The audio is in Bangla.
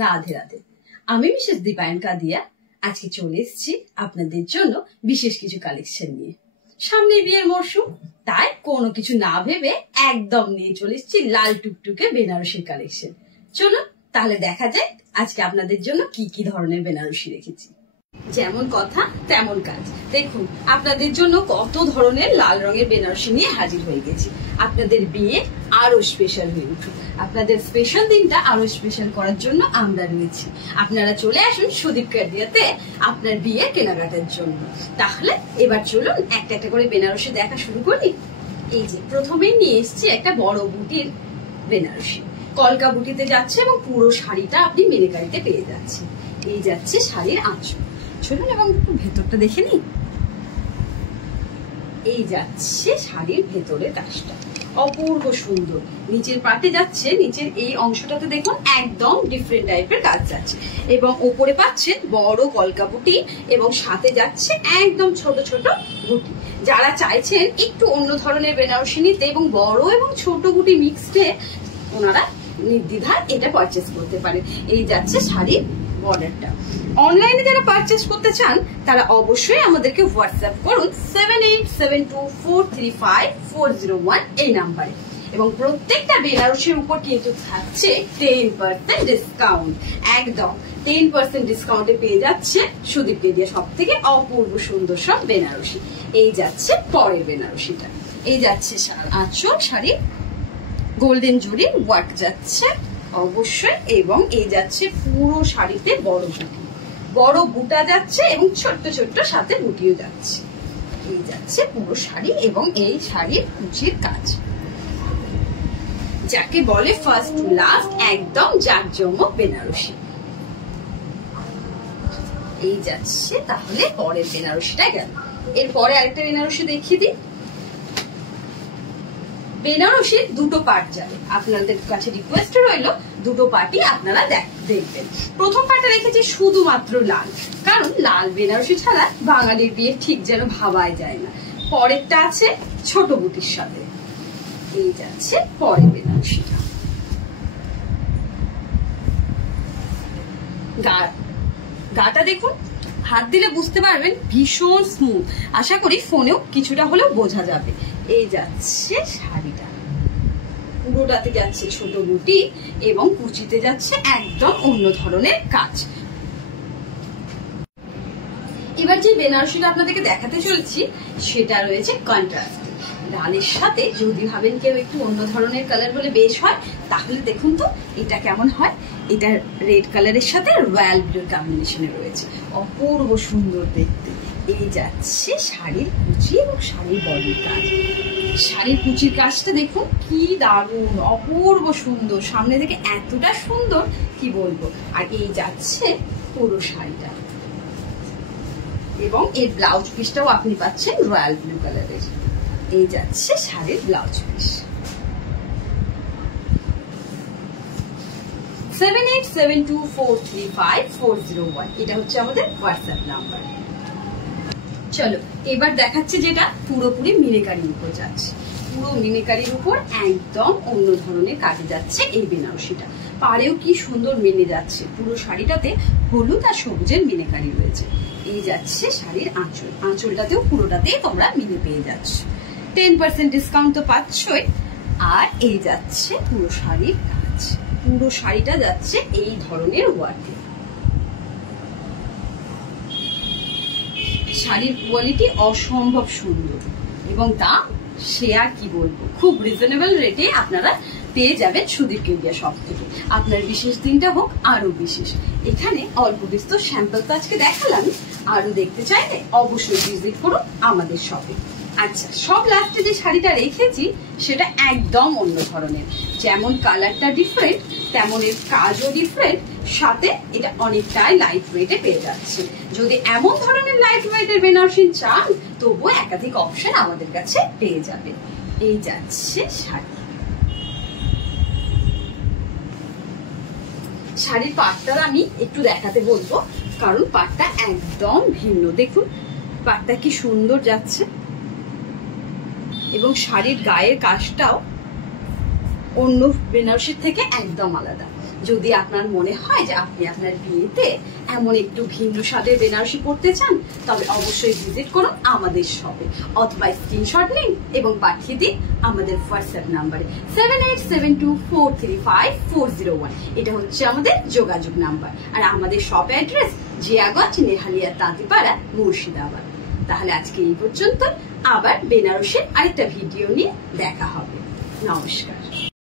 রাধে রাধে। আমি মিসেস দীপায়ন কাদিয়া আজকে চলে এসেছি আপনাদের জন্য বিশেষ কিছু কালেকশন নিয়ে। সামনে বিয়ের মরশুম, তাই কোনো কিছু না ভেবে একদম নিয়ে চলে এসেছি লাল টুকটুকে বেনারসির কালেকশন। চলুন তাহলে দেখা যায় আজকে আপনাদের জন্য কি কি ধরনের বেনারসি রেখেছি। যেমন কথা তেমন কাজ। দেখুন আপনাদের জন্য কত ধরনের লাল রঙের বেনারসি নিয়ে হাজির হয়ে গেছি। আপনাদের বিয়ে আরো স্পেশাল হয়ে উঠুক, আপনাদের স্পেশাল দিনটা আরো স্পেশাল করার জন্য আমরা রয়েছি। আপনারা চলে আসুন সুদীপ কার্ডিয়াতে আপনার বিয়ে কেনাকাটার জন্য। তাহলে এবার চলুন একটা একটা করে বেনারসি দেখা শুরু করি। এই যে প্রথমেই নিয়ে এসেছি একটা বড় বুটির বেনারসি, কলকা বুটিতে যাচ্ছে এবং পুরো শাড়িটা আপনি মিনেকারিতে পেয়ে যাচ্ছেন। এই যাচ্ছে শাড়ির আঁচল। চলুন এবং একটু ভেতরটা দেখে নিই। এই যাচ্ছে শাড়ির ভেতরের কাজটা, অপূর্ব সুন্দর। নিচের পাটে যাচ্ছে, নিচের এই অংশটাতে দেখুন একদম ডিফারেন্ট টাইপের কাজ যাচ্ছে এবং ওপরে পাচ্ছেন বড় কলকা বুটি এবং সাথে যাচ্ছে একদম ছোট ছোট বুটি। যারা চাইছেন একটু অন্য ধরনের বেনারসি নিতে এবং বড় এবং ছোট বুটি মিক্সডে, ওনারা নির্দ্বিধায় এটা পারচেস করতে পারেন। এই যাচ্ছে শাড়ির বর্ডারটা। অনলাইনে যারা পারচেস করতে চান তারা অবশ্যই আমাদেরকে হোয়াটসঅ্যাপ করুন 7872435401 এই নাম্বারে। এবং প্রত্যেকটা বেনারসির উপর কিন্তু থাকছে 10% ডিসকাউন্ট। একদম 10% ডিসকাউন্টে পেয়ে যাচ্ছে সুদীপ কার্ডিয়া সব থেকে অপূর্ব সুন্দর সব বেনারসি। এই যাচ্ছে পরের বেনারসিটা। এই যাচ্ছে আঁচল শাড়ি, গোল্ডেন জুড়ির ওয়ার্ক যাচ্ছে অবশ্যই এবং এই যাচ্ছে পুরো শাড়িতে বড় বুটি, বড় বুটা যাচ্ছে এবং ছোট্ট ছোট্ট সাথে বুটিও যাচ্ছে। এই যাচ্ছে পুরো শাড়ি এবং এই শাড়ির কুচির কাজ, যাকে বলে ফার্স্ট টু লাস্ট একদম জাঁকজমক বেনারসি। এই যাচ্ছে তাহলে পরের বেনারসিটা গেল। এরপরে আরেকটা বেনারসি দেখিয়ে দিই। বেনারসির দুটো পার্ট যাবে, আপনাদের কাছে রিকোয়েস্ট রইল দুটো পার্টই আপনারা দেখবেন। প্রথম পার্টে রেখেছি শুধুমাত্র লাল, কারণ লাল বেনারসি ছাড়া বাঙালির বিয়ে ঠিক যেন ভাবাই যায় না। পরেরটা আছে ছোট বুটির সাথে। এই যাচ্ছে পরের বেনারসিটা। গাটা দেখুন, হাত দিলে বুঝতে পারবেন ভীষণ স্মুথ। আশা করি ফোনেও কিছুটা হলেও বোঝা যাবে। এই যাচ্ছে শাড়িটা, পুরোটাতে যাচ্ছে ছোট বুটি এবং কুচিতে যাচ্ছে একদম অন্য ধরনের কাজ। এবার যে বেনারসিটা আপনাদেরকে দেখাতে চলেছি সেটা রয়েছে কন্ট্রাস্ট। লালের সাথে যদি ভাবেন কেউ একটু অন্য ধরনের কালার হলে বেশ হয়, তাহলে দেখুন তো এটা কেমন হয়। এটা রেড কালারের সাথে রয়্যাল ব্লুর কম্বিনেশনে রয়েছে, অপূর্ব সুন্দর দেখতে। এই যাচ্ছে শাড়ির কুচি এবং শাড়ির বডির কাজ। শাড়ির কুচির কাজটা দেখুন কি দারুণ, অপূর্ব সুন্দর, সামনে থেকে এতটা সুন্দর কি বলবো। আর এই যাচ্ছে পুরো শাড়িটা এবং এর ব্লাউজ পিসটাও আপনি পাচ্ছেন রয়্যাল ব্লু কালারের। এই যাচ্ছে শাড়ির ব্লাউজ পিস। 7872435401 এটা হচ্ছে আমাদের হোয়াটসঅ্যাপ নাম্বার। চলো এবার দেখাচ্ছি যেটা পুরোপুরি মিনেকারির উপর যাচ্ছে। পুরো মিনেকারির উপর একদম অন্য ধরনের কাজে যাচ্ছে এই বেনারসিটা। পাড়েও কি সুন্দর মিনে যাচ্ছে, পুরো শাড়িটাতে হলুদ আর সবুজের মিনেকারি রয়েছে। এই যাচ্ছে শাড়ির আঁচল, আঁচলটাতেও পুরোটাতেই তোমরা মিনে পেয়ে যাচ্ছ। 10% ডিসকাউন্ট তো পাচ্ছই। আর এই যাচ্ছে পুরো শাড়ির কাজ, পুরো শাড়িটা যাচ্ছে এই ধরনের ওয়ার্কে। শাড়ির কোয়ালিটি অসম্ভব সুন্দর এবং দাম সে আর কি বলবো, খুব রিজনেবল রেটে আপনারা পেয়ে যাবেন সুদীপ কার্ডিয়া শপ থেকে। আপনার বিশেষ দিনটা হোক আরো বিশেষ। এখানে অল্প বিস্তর স্যাম্পল তো আজকে দেখালাম, আরো দেখতে চাইলে অবশ্যই ভিজিট করুন আমাদের শপে। আচ্ছা, সব লাস্টে যে শাড়িটা রেখেছি সেটা একদম অন্য ধরনের। যেমন কালারটা ডিফারেন্ট তেমন এর কাজও ডিফারেন্ট, সাথে এটা অনেকটাই লাইট ওয়েটে পেয়ে যাচ্ছে। যদি এমন ধরনের লাইট ওয়েটের বেনারসি চান তবুও একাধিক অপশন আমাদের কাছে পেয়ে যাবে। এই যাচ্ছে শাড়ি। শাড়ির পাটটা আমি একটু দেখাতে বলবো, কারণ পাটটা একদম ভিন্ন। দেখুন পাটটা কি সুন্দর যাচ্ছে এবং শাড়ির গায়ের কাজটাও অন্য বেনারসির থেকে একদম আলাদা। যদি আপনার মনে হয় যে আপনি আপনার বিয়েতে এমন একটু ভিন্ন স্বাদের বেনারসি পরতে চান, তবে অবশ্যই ভিজিট করুন আমাদের শপে, অথবা স্ক্রিনশট নিন এবং পাঠিয়ে দিন আমাদের হোয়াটসঅ্যাপ নাম্বারে 7872435401। এটা হচ্ছে আমাদের যোগাযোগ নাম্বার। আর আমাদের শপ অ্যাড্রেস জিয়াগঞ্জ, নেহালিয়া, তাঁতিপাড়া, মুর্শিদাবাদ। তাহলে আজকে এই পর্যন্ত, আবার বেনারসের আরেকটা ভিডিও নিয়ে দেখা হবে। নমস্কার।